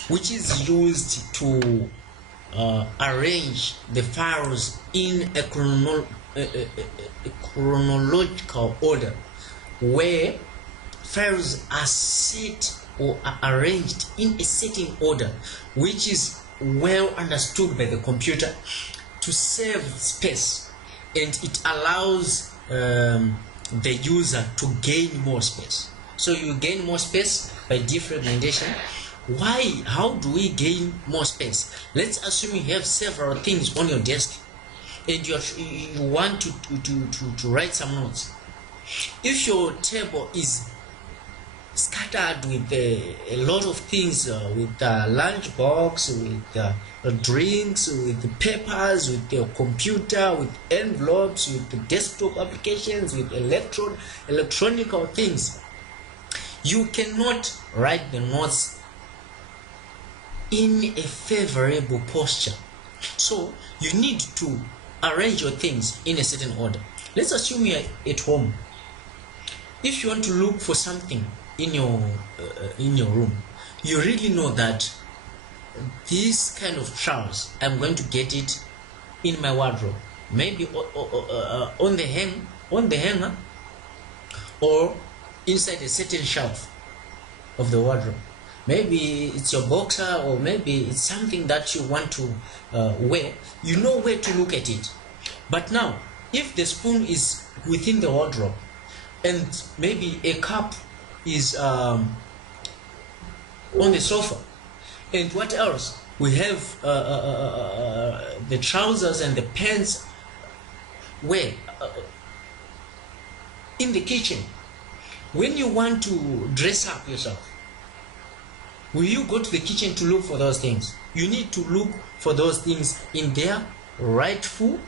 which is used to arrange the files in a chronological order, where files are set or are arranged in a certain order which is well understood by the computer to save space, and it allows the user to gain more space. So you gain more space by defragmentation. Why? How do we gain more space? Let's assume you have several things on your desk and you want to write some notes. If your table is scattered with a lot of things, with lunch box, with drinks, with papers, with your computer, with envelopes, with the desktop applications, with electronic things, you cannot write the notes in a favorable posture. So you need to arrange your things in a certain order. Let's assume you're at home. If you want to look for something in your room, you really know that this kind of trousers, I'm going to get it in my wardrobe, maybe on the hanger, or inside a certain shelf of the wardrobe. Maybe it's your boxer, or maybe it's something that you want to wear. You know where to look at it. But now, if the spoon is within the wardrobe, and maybe a cup is on the sofa, and what else? We have the trousers and the pants where in the kitchen. When you want to dress up yourself, will you go to the kitchen to look for those things? You need to look for those things in their rightful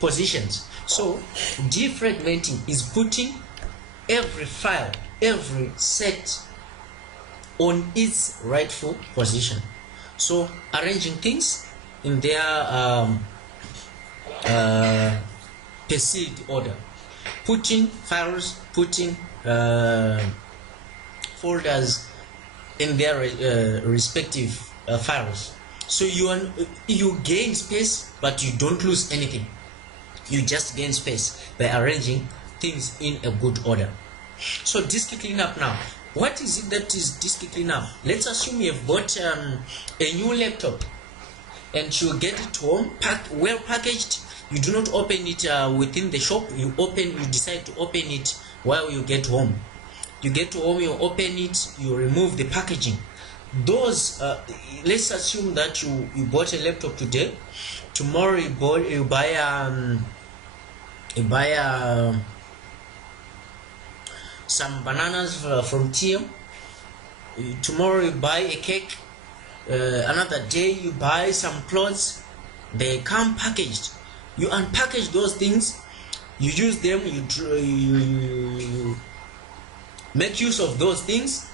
positions. So defragmenting is putting every file, every set on its rightful position. So arranging things in their perceived order, putting files, putting folders in their respective files. So you gain space, but you don't lose anything. You just gain space by arranging things in a good order. So disk cleanup now. What is it that is disk cleanup? Let's assume you have bought a new laptop and you get it home, well packaged. You do not open it within the shop. You decide to open it while you get home. You get home, you open it, you remove the packaging. Those let's assume that you bought a laptop today. Tomorrow you buy some bananas from TM. Tomorrow you buy a cake. Another day you buy some clothes. They come packaged. You unpackage those things, you use them, you make use of those things.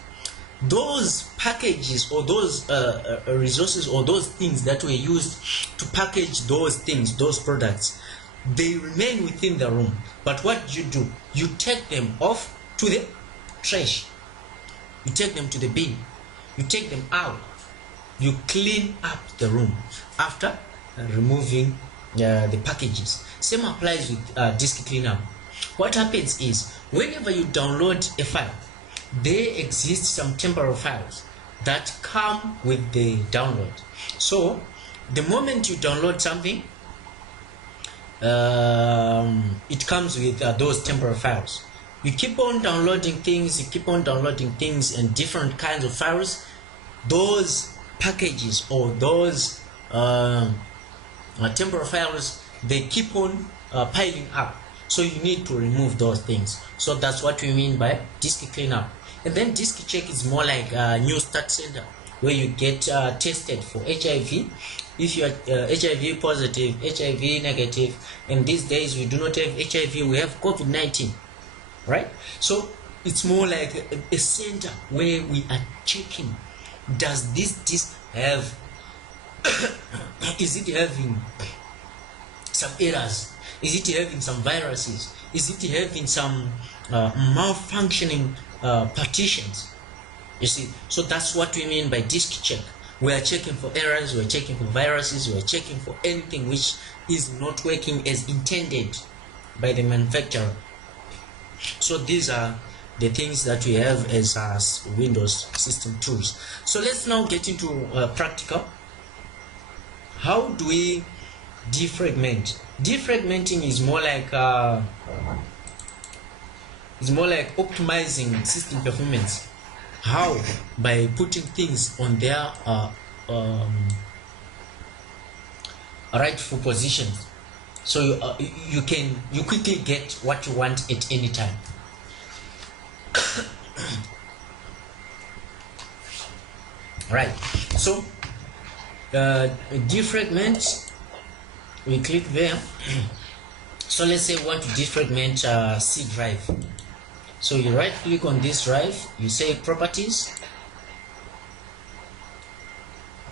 Those packages or those resources or those things that were used to package those things, those products, they remain within the room. But what do? You take them off to the trash. You take them to the bin. You take them out. You clean up the room after removing the packages. Same applies with disk cleanup. What happens is, whenever you download a file, there exist some temporary files that come with the download. So the moment you download something, it comes with those temporary files. You keep on downloading things, and different kinds of files. Those packages or those temporary files, they keep on piling up. So you need to remove those things. So that's what we mean by disk cleanup. And then disk check is more like a new start center where you get tested for HIV. If you are HIV positive, HIV negative, and these days we do not have HIV, we have COVID-19, right? So it's more like a center where we are checking, does this disk have is it having some errors? Is it having some viruses? Is it having some malfunctioning partitions? You see, so that's what we mean by disk check. We are checking for errors, we are checking for viruses, we are checking for anything which is not working as intended by the manufacturer. So these are the things that we have as Windows system tools. So let's now get into practical. How do we defragment? Defragmenting is more like optimizing system performance. How? By putting things on their rightful positions, so you quickly get what you want at any time. Right. So defragment, we click there. So let's say we want to defragment C drive. So you right click on this drive, you say properties.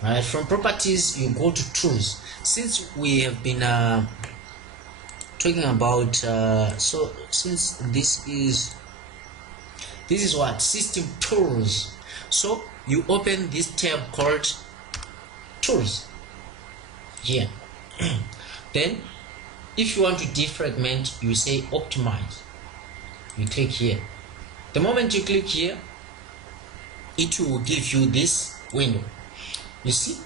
Right, from properties you go to tools. Since we have been talking about so since this is what system tools, so you open this tab called tools here. Then if you want to defragment, you say optimize. You click here. The moment you click here, it will give you this window. You see,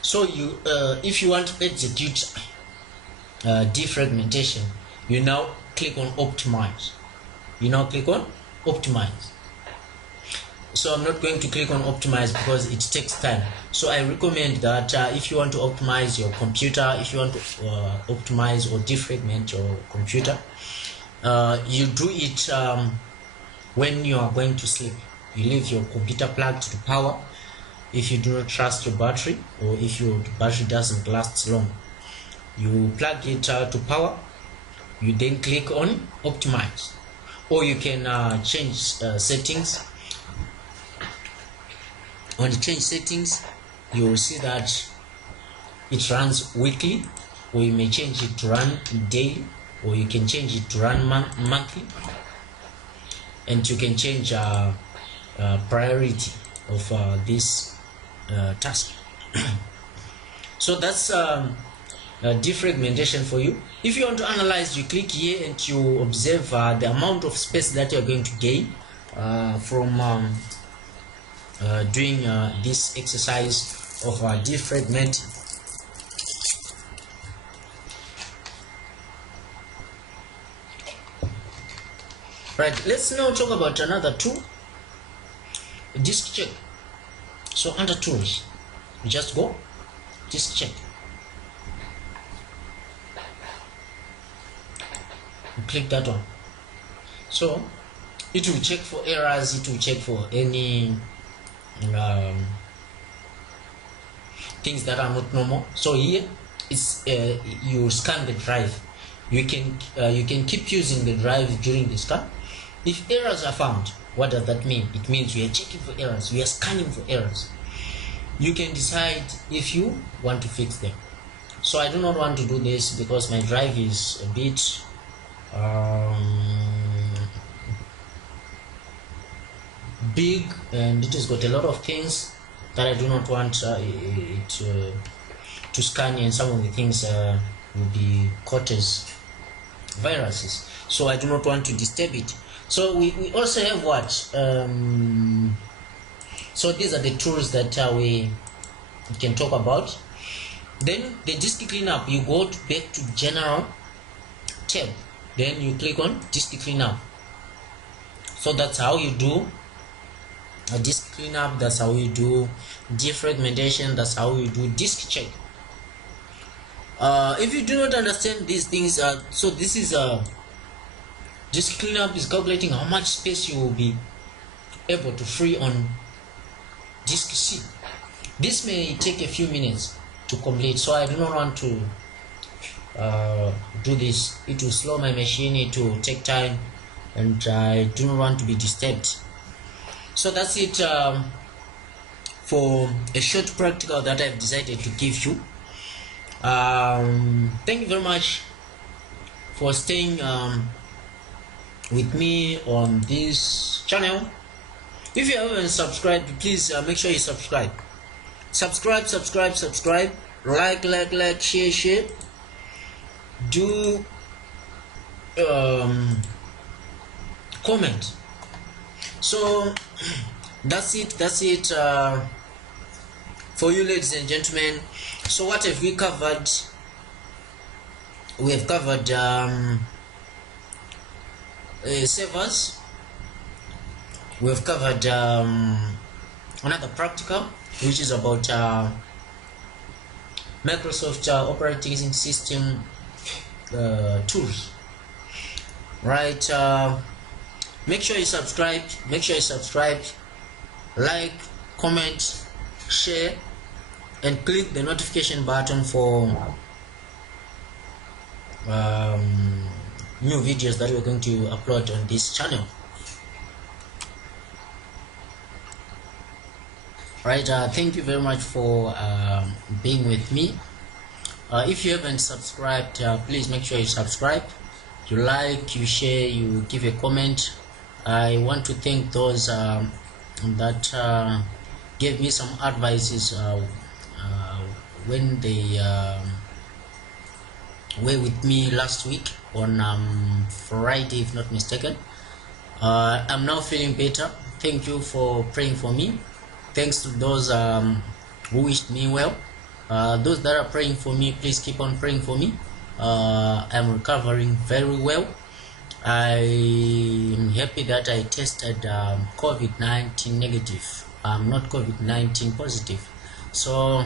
so you if you want to execute defragmentation, you now click on optimize. So I'm not going to click on optimize because it takes time. So I recommend that if you want to optimize your computer, if you want to optimize or defragment your computer, you do it when you are going to sleep. You leave your computer plugged to power if you do not trust your battery, or if your battery doesn't last long. You plug it to power, You then click on optimize, or you can change settings. On the change settings, you will see that it runs weekly, or you may change it to run daily, or you can change it to run monthly, and you can change priority of this task. So that's a defragmentation for you. If you want to analyze, you click here and you observe the amount of space that you're going to gain from doing this exercise of defragmenting. Right, let's now talk about another tool, disk check. So under tools, you just go disk check. You click that one. So it will check for errors, it will check for any things that are not normal. So here it's you scan the drive. You can keep using the drive during the scan. If errors are found, what does that mean? It means we are checking for errors, we are scanning for errors. You can decide if you want to fix them. So I do not want to do this because my drive is a bit big, and it has got a lot of things that I do not want it to scan, and some of the things will be caught as viruses, so I do not want to disturb it. So we also have what so these are the tools that we can talk about. Then the disk cleanup, you go back to general tab, then you click on disk cleanup. So that's how you do a disk cleanup, that's how you do defragmentation, that's how you do disk check. If you do not understand these things, so this is disk cleanup is calculating how much space you will be able to free on disk C. This may take a few minutes to complete, so I do not want to do this. It will slow my machine, it will take time, and I do not want to be disturbed. So that's it for a short practical that I've decided to give you. Thank you very much for staying with me on this channel. If you haven't subscribed, please make sure you subscribe. Subscribe, like, share. Do comment. So that's it for you, ladies and gentlemen. So what have we covered? We have covered servers. We have covered another practical, which is about Microsoft operating system tools. Right. Make sure you subscribe. Like, comment, share, and click the notification button for new videos that we're going to upload on this channel. Right, thank you very much for being with me. If you haven't subscribed, please make sure you subscribe, you like, you share, you give a comment. I want to thank those that gave me some advices when they were with me last week on Friday, if not mistaken. I'm now feeling better. Thank you for praying for me. Thanks to those who wished me well. Those that are praying for me, please keep on praying for me. I'm recovering very well. I'm happy that I tested COVID-19 negative. I'm not COVID-19 positive, so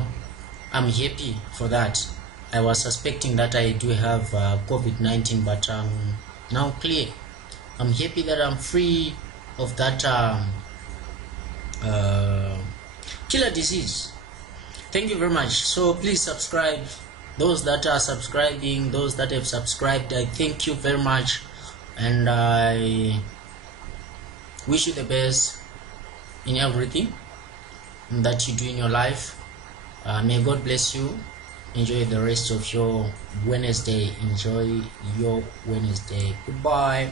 I'm happy for that. I was suspecting that I do have COVID-19, but I'm now clear. I'm happy that I'm free of that killer disease. Thank you very much. So please subscribe, those that are subscribing, those that have subscribed, I thank you very much, and I wish you the best in everything that you do in your life. May God bless you. Enjoy the rest of your Wednesday. Enjoy your Wednesday. Goodbye.